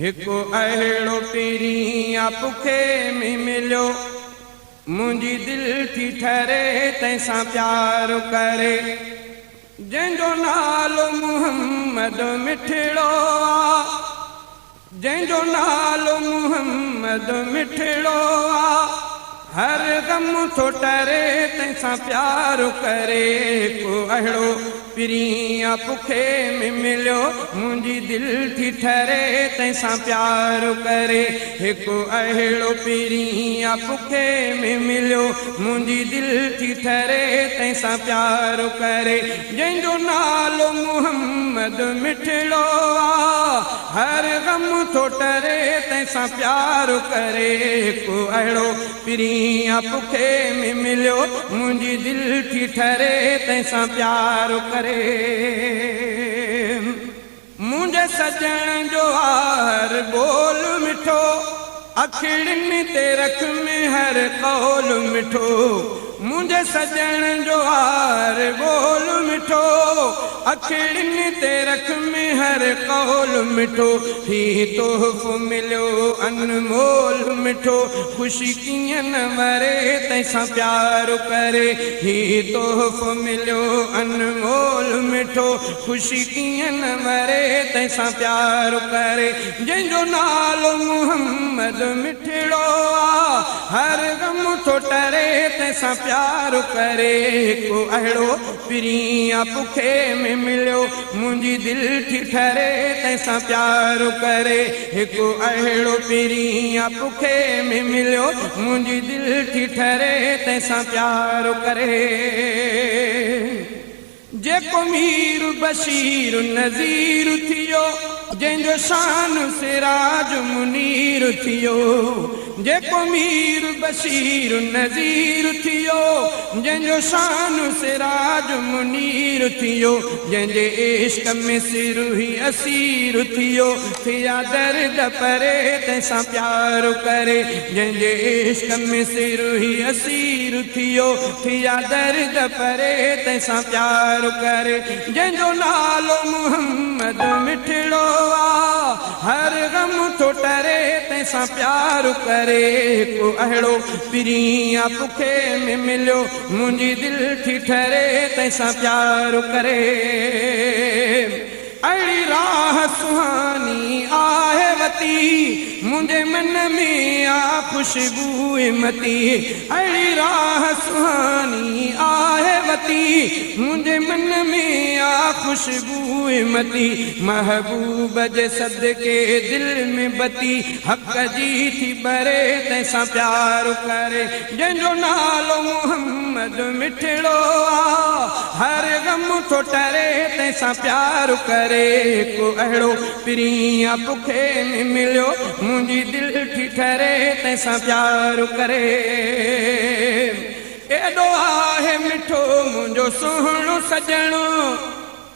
हिको अहिड़ो पीरिया पुखे में मिलियो, मुंहिंजी दिलि थी ठरे तंहिंसां प्यार करे। जंहिंजो नालो मुहम्मद मिठड़ो आ, जंहिंजो नालो मुहम्मद मिठड़ो आ, हर गम थो टरे तंहिंसां प्यार करे। को अहिड़ो पीरिया पुखे में मिलियो, मुंहिंजी दिलि थी ठरे तंहिंसां प्यार करे। हिकु अहिड़ो पीरिया पुखे में मिलियो, मुंहिंजी दिलि थी ठरे तंहिंसां प्यार करे। जंहिंजो नालो मुहम्मद मिठड़ो आ, हर गम थो टरे तंहिंसां प्यार करे। को अहिड़ो पीरिया पुखे में मिलियो, मुंहिंजी दिलि थी ठरे तंहिंसां प्यार करे। मुंहिंजे सजण जो हर बोल मिठो, अखिड़ियुनि ते रख में हर कौल मिठो। मुंहिंजे सजण जो हर बोल मिठो, अखिड़ियुनि ते रख में हर कौल मिठो। ही तोहफ़ो मिलियो अनमोल मिठो, ख़ुशी कीअं न मरे तंहिंसां प्यार करे। ही तोहफ़ो मिलियो अनमोल मिठो, ख़ुशी कीअं न मरे तंहिंसां प्यार करे। जंहिंजो नालो मुहम्मद मिठड़ो आ, हर गम थो टरे तंहिंसां प्यार करे। को अहिड़ो पीरिया पुखे में मिलियो, मुंहिंजी दिलि थी ठरे तंहिंसां प्यार करे। हिकु अहिड़ो पीरिया पुखे में मिलियो, मुंहिंजी दिलि थी ठरे तंहिंसां प्यार करे। जेको मीर बशीर नज़ीर थियो, जंहिंजो शान सिराज मुनीर थियो। जेको मीर बशीर नज़ीर थियो, जंहिंजो शान सिराज मुनीर थियो। जंहिंजे इश्क में सिर ही असीर थियो, थिया दर्द परे तंहिंसां प्यार करे। जंहिंजे इश्क में सिर ही असीर थियो, थिया दर्द परे तंहिंसां प्यार करे। जंहिंजो नालो मुहम्मद मिठड़ो आ, हर गम थो टरे तंहिंसां प्यार करे। को अहिड़ो पीरिया पुखे में मिलियो, मुंहिंजी दिलि थी ठरे तंहिंसां प्यार करे। अहिड़ी राह सुहानी आहे वती, मुंहिंजे मन में आ ख़ुशबू मती। अहिड़ी राह सुहानी आहे वती, मुंहिंजे मन में आ ख़ुशबू मती। महबूब जे सदके दिलि में बती, हक़ जी थी बरे तंहिंसां प्यार करे। जंहिंजो नालो मुहम्मद मिठड़ो आ, हर गम थो टरे तंहिंसां प्यार करे। को अहिड़ो पीरिया पुखे में मिलियो, मुंहिंजी दिलि थी ठरे तंहिंसां प्यार करे। एॾो आहे मिठो मुंहिंजो सुहिणो सजणो,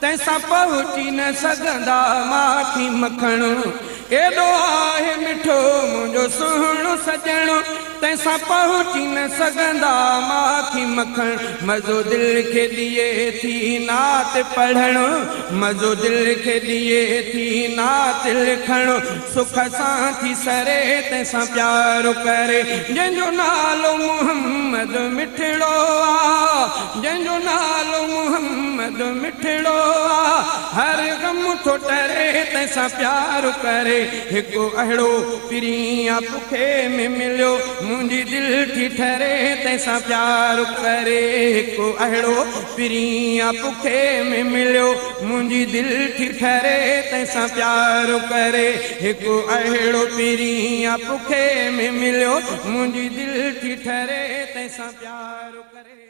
तंहिंसां पहुची न सघंदा माखी मखण। एॾो आहे मिठो मुंहिंजो सुहिणो सजणो, तंहिंसां पहुची न सघंदा माखी मखण। मज़ो दिलि खे ॾिए थी नात पढ़ण, मज़ो दिलि खे ॾिए थी नात लिखण। सुख सां थी सरे तंहिंसां प्यार करे। जंहिंजो नालो मुहम्मद मिठड़ो आ, जंहिंजो नालो मुहम्मद मिठड़ो आ, हर गम थो टरे तंहिंसां प्यार करे। हिकु अहिड़ो पीरिया पुखे में मिलियो, मुंहिंजी दिलि थी ठरे तंहिंसां प्यार करे। हिकु अहिड़ो पीरिया पुखे में मिलियो, मुंहिंजी दिलि थी ठरे तंहिंसां प्यार करे। हिकु अहिड़ो पीरिया पुखे में मिलियो, मुंहिंजी दिलि थी ठरे तंहिंसां प्यार करे।